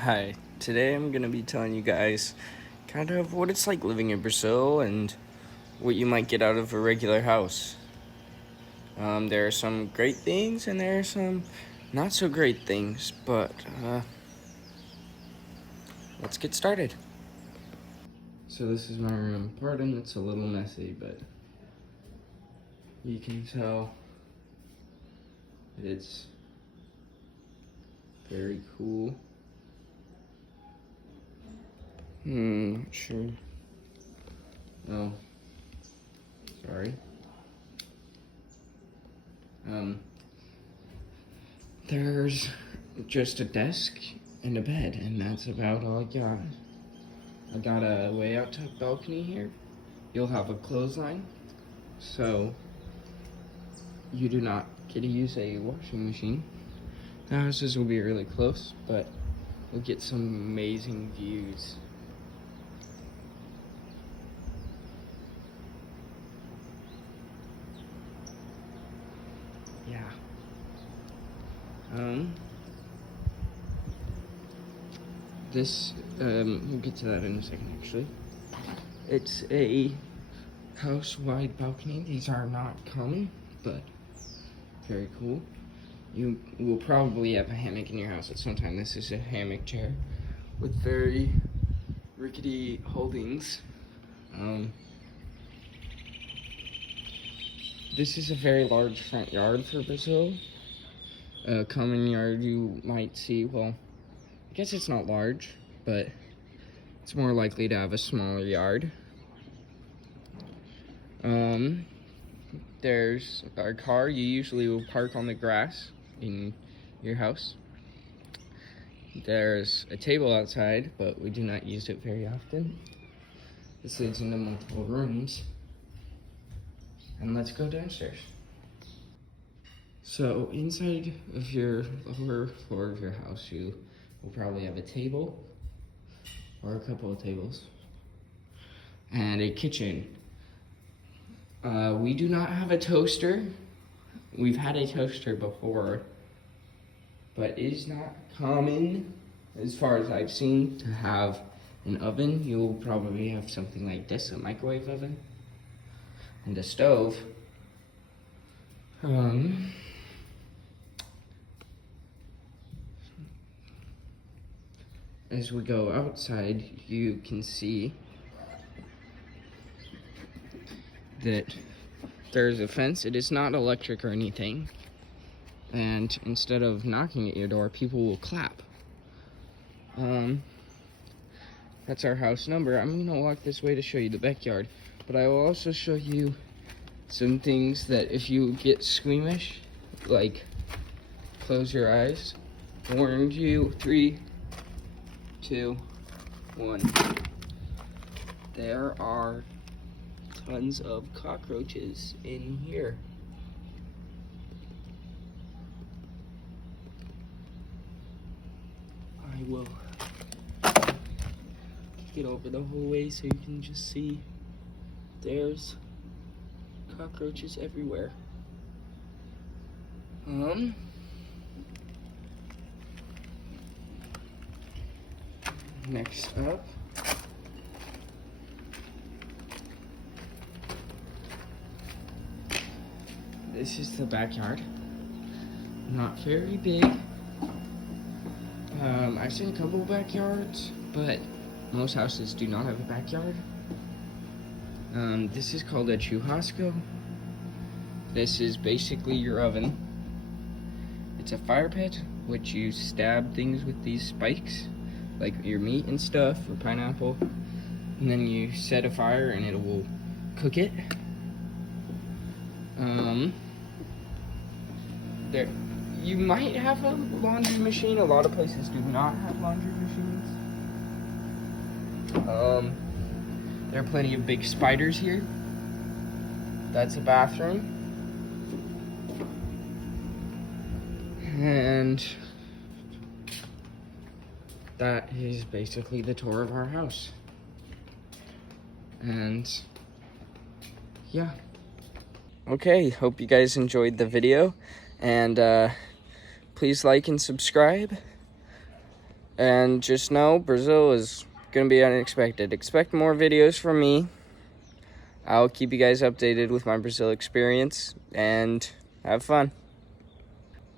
Hi, today I'm going to be telling you guys kind of what it's like living in Brazil and what you might get out of a regular house. There are some great things and there are some not so great things, but let's get started. So this is my room. Pardon, it's a little messy, but you can tell it's very cool. Sure. Oh, sorry. There's just a desk and a bed, and that's about all I got. I got a way out top balcony here. You'll have a clothesline, so you do not get to use a washing machine. The houses will be really close, but we'll get some amazing views. Yeah. We'll get to that in a second, actually. It's a house-wide balcony. These are not common, but very cool. You will probably have a hammock in your house at some time. This is a hammock chair with very rickety holdings. This is a very large front yard for Brazil. A common yard you might see, well, I guess it's not large, but it's more likely to have a smaller yard. There's our car. You usually will park on the grass in your house. There's a table outside, but we do not use it very often. This leads into multiple rooms. And let's go downstairs. So inside of your lower floor of your house, you will probably have a table or a couple of tables and a kitchen. We do not have a toaster. We've had a toaster before, but it is not common, as far as I've seen, to have an oven. You'll probably have something like this, a microwave oven, and a stove. As we go outside, you can see that there's a fence. It is not electric or anything. And instead of knocking at your door, people will clap. That's our house number. I'm gonna walk this way to show you the backyard, but I will also show you some things that if you get squeamish, like close your eyes. Warned you. 3, 2, 1. There are tons of cockroaches in here. I will get over the whole way so you can just see there's cockroaches everywhere. Next up, this is the backyard. Not very big. I've seen a couple backyards, but most houses do not have a backyard. This is called a churrasco. This is basically your oven. It's a fire pit, which you stab things with these spikes, like your meat and stuff, or pineapple, and then you set a fire and it will cook it. There, you might have a laundry machine. A lot of places do not have laundry machines. There are plenty of big spiders here. That's a bathroom. And that is basically the tour of our house. And yeah. Okay, hope you guys enjoyed the video, and please like and subscribe. And just know, Brazil is going to be unexpected. Expect more videos from me. I'll keep you guys updated with my Brazil experience, and have fun.